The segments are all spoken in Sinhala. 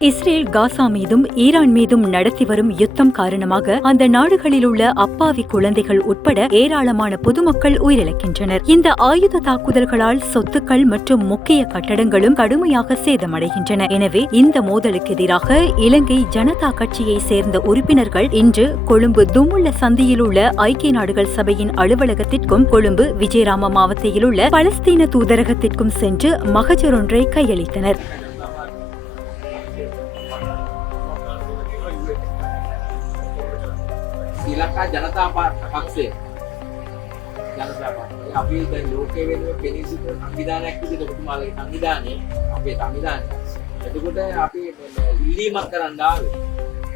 இஸ்ரேல் காசா மீதும் ஈரான் மீதும் நடத்தி வரும் யுத்தம் காரணமாக அந்த நாடுகளில் உள்ள அப்பாவி குழந்தைகள் உட்பட ஏராளமான பொதுமக்கள் உயிரிழக்கின்றனர். இந்த ஆயுத தாக்குதல்களால் சொத்துக்கள் மற்றும் முக்கிய கட்டடங்களும் கடுமையாக சேதமடைகின்றன. எனவே இந்த மோதலுக்கு எதிராக இலங்கை ஜனதா கட்சியை சேர்ந்த உறுப்பினர்கள் இன்று கொழும்பு துமுல்ல சந்தியில் உள்ள ஐக்கிய நாடுகள் சபையின் அலுவலகத்திற்கும் கொழும்பு விஜயராம மாவட்டத்தில் உள்ள பலஸ்தீன தூதரகத்திற்கும் சென்று மகஜர் ஒன்றை கையளித்தனர். ශ්‍රී ලංකා ජනතා පක්ෂය අපි දැන් ලෝකයේ වෙනුවෙන් පෙනී සිටින සංවිධානයක් විදිහට ඔබතුමාලගේ සංවිධානය අපේ සංවිධානය. එතකොට අපි ඉල්ලීමක් කරන්න ආවේ.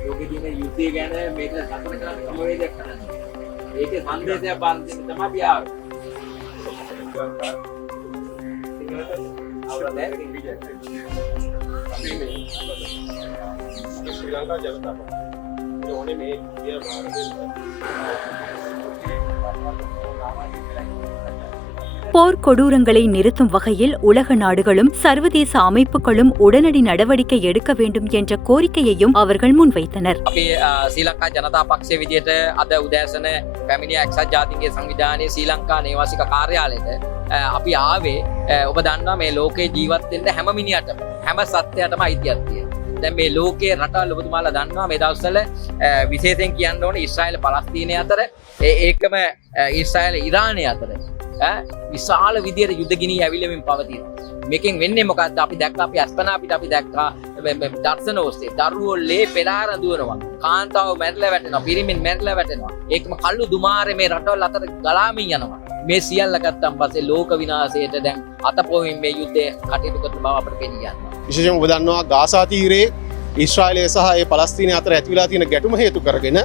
ලෝකයේ තියෙන යුද්ධය ගැන මේක සම්පූර්ණ කරන්න ක්‍රමවේදයක් කරන්න. ඒකේ සංදේශයක් බාර දෙන්න තමයි අපි ආවේ. ශ්‍රී ලංකා ජනතා போர் கொடூரங்களை நிறுத்தும் வகையில் உலக நாடுகளும் சர்வதேச அமைப்புகளும் உடனடி நடவடிக்கை எடுக்க வேண்டும் என்ற கோரிக்கையையும் அவர்கள் முன்வைத்தனர். ශ්‍රී ලංකා ජනතා පක්ෂයේ විදියට අද උදෑසන පැමිණිය එක්සත් ජාතීන්ගේ සංවිධානයේ ශ්‍රී ලංකා නේවාසික කාර්යාලයට අපි ආවේ ඔබ දන්නවා මේ ලෝකේ ජීවත් වෙන්න හැම මිනිහටම හැම සත්‍යයටම අයිතියක් තියෙනවා. දැන් මේ ලෝකයේ රටවල් ඔබතුමාලා දන්නවා මේ දවස්වල විශේෂයෙන් කියන්න ඕනේ ඊශ්‍රායල පලස්තීනය අතර ඒකම ඊශ්‍රායල ඉරානය අතර විශාල විදියට යුද්ධ ගිනි ඇවිල්ලමින් පවතිනවා. මේකෙන් වෙන්නේ මොකද්ද? අපි දැක්කා අපි අස්පනා අපිට අපි දැක්කා දර්ශන ඔස්සේ දරුවෝ ලේ පෙරාර දුවනවා. කාන්තාව මැරිලා වැටෙනවා. පිරිමින් මැරිලා වැටෙනවා. ඒකම කල්ලු දුමාරේ මේ රටවල් අතර ගලාමින් යනවා. මේ සියල්ල ගත්තන් පස්සේ ලෝක විනාශයට දැන් අතපොවින් මේ යුද්ධය කටයුතු කරන බව අපට පෙනී යනවා. විශේෂයෙන්ම ඔබ දන්නවා ගාසා තීරයේ ඊශ්‍රායලය සහ ඒ පලස්තීනය අතර ඇති වෙලා තියෙන ගැටුම හේතු කරගෙන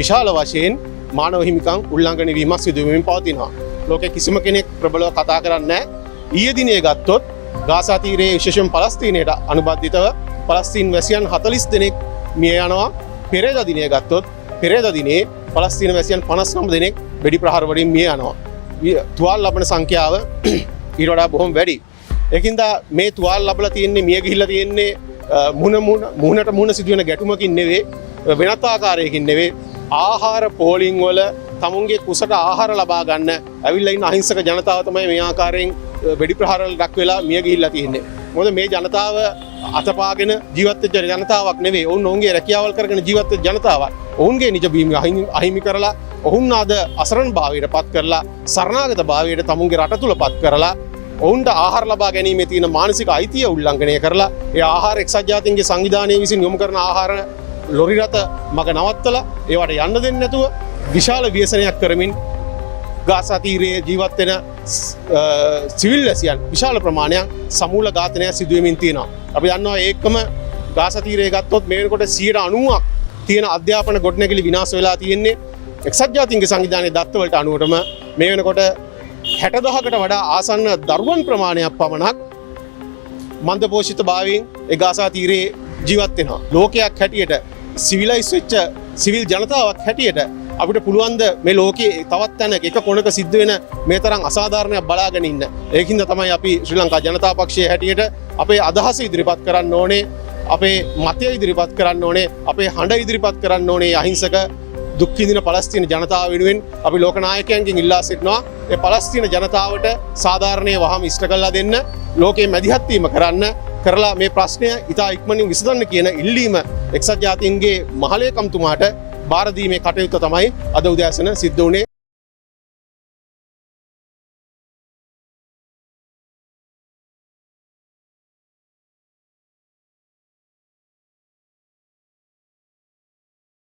විශාල වශයෙන් මානව හිමිකම් උල්ලංඝනය වීමක් සිදු වෙමින් පවතිනවා. ලෝකේ කිසිම කෙනෙක් ප්‍රබලව කතා කරන්නේ නැහැ. ඊයේ දිනේ ගත්තොත් ගාසා තීරයේ විශේෂයෙන් පලස්තීනයට අනුබද්ධිතව පලස්තීන් වැසියන් 40 දෙනෙක් මිය යනවා. පෙරේදා දිනේ ගත්තොත් පෙරේදා දිනේ පලස්තීන වැසියන් 59 දෙනෙක් වෙඩි ප්‍රහාර වලින් මිය යනවා. තුවාල ලබන සංඛ්‍යාව ඊට වඩා බොහොම වැඩි. ඒකින්ද මේ තුවාල ලැබලා තියෙන්නේ මිය ගිහිල්ලා තියෙන්නේ මුහුණට මුහුණ සිදුවෙන ගැටුමකින් නෙවෙයි වෙනත් ආකාරයකින් නෙවෙයි ආහාර පෝලිං වල තමුන්ගේ කුසට ආහාර ලබා ගන්න ඇවිල්ලා ඉන්න අහිංසක ජනතාව තමයි මේ ආකාරයෙන් වෙඩි ප්‍රහාර වල ලක් වෙලා මිය ගිහිල්ලා තියෙන්නේ. මොකද මේ ජනතාව අතපාගෙන ජීවත් වෙච්ච ජනතාවක් නෙවෙයි. ඔවුන්ගේ රැකියාවල් කරගෙන ජීවත් වෙච්ච ජනතාවක්. ඔවුන්ගේ නිජ භූමිය අහිමි කරලා ඔවුන් අද අසරණ භාවයට පත් කරලා සරණාගත භාවයට තමුන්ගේ රට තුල පත් කරලා ඔවුන්ට ආහාර ලබා ගැනීමේ තියෙන මානසික අයිතිය උල්ලංඝනය කරලා ඒ ආහාර එක්සත් ජාතීන්ගේ සංවිධානය විසින් යොමු කරන ආහාර ලොරි රථ මග නවත්තලා ඒවට යන්න දෙන්නේ නැතුව විශාල ව්‍යසනයක් කරමින් ගාසා තීරයේ ජීවත් වෙන සිවිල් වැසියන් විශාල ප්‍රමාණයක් සමූල ඝාතනයක් සිදු වෙමින් තියෙනවා. අපි දන්නවා ඒකම ගාසා තීරයේ ගත්තොත් මේ වෙනකොට 90%ක් තියෙන අධ්‍යාපන ගොඩනැගිලි විනාශ වෙලා තියෙන්නේ. එක්සත් ජාතීන්ගේ සංවිධානයේ දත්ත වලට අනුවටම මේ වෙනකොට 60,000කට වඩා ආසන්න දරුවන් ප්‍රමාණයක් පමණක් මන්දපෝෂිත භාවයෙන් ඒ ගාසා තීරයේ ජීවත් වෙනවා. ලෝකයක් හැටියට සිවිලයිස් වෙච්ච සිවිල් ජනතාවක් හැටියට අපිට පුළුවන් ද මේ ලෝකයේ තවත් තැනක එක කොනක සිද්ධ වෙන මේ තරම් අසාධාරණයක් බලාගෙන ඉන්න. ඒකින්ද තමයි අපි ශ්‍රී ලංකා ජනතා පක්ෂය හැටියට අපේ අදහස ඉදිරිපත් කරන්න ඕනේ, අපේ මතය ඉදිරිපත් කරන්න ඕනේ, අපේ හඬ ඉදිරිපත් කරන්න ඕනේ අහිංසක දුක් විඳින පලස්තීන ජනතාව වෙනුවෙන් අපි ලෝක නායකයන්ගෙන් ඉල්ලා සිටිනවා ඒ පලස්තීන ජනතාවට සාධාරණයේ වහම ඉෂ්ට කරලා දෙන්න, ලෝකයේ මැදිහත් වීම කරලා මේ ප්‍රශ්නය ඉතා ඉක්මනින් විසඳන්න කියන ඉල්ලීම එක්සත් ජාතීන්ගේ මහලේකම්තුමාට බාර දීමේ කටයුත්ත තමයි අද උදෑසන සිද්ධ වුණේ.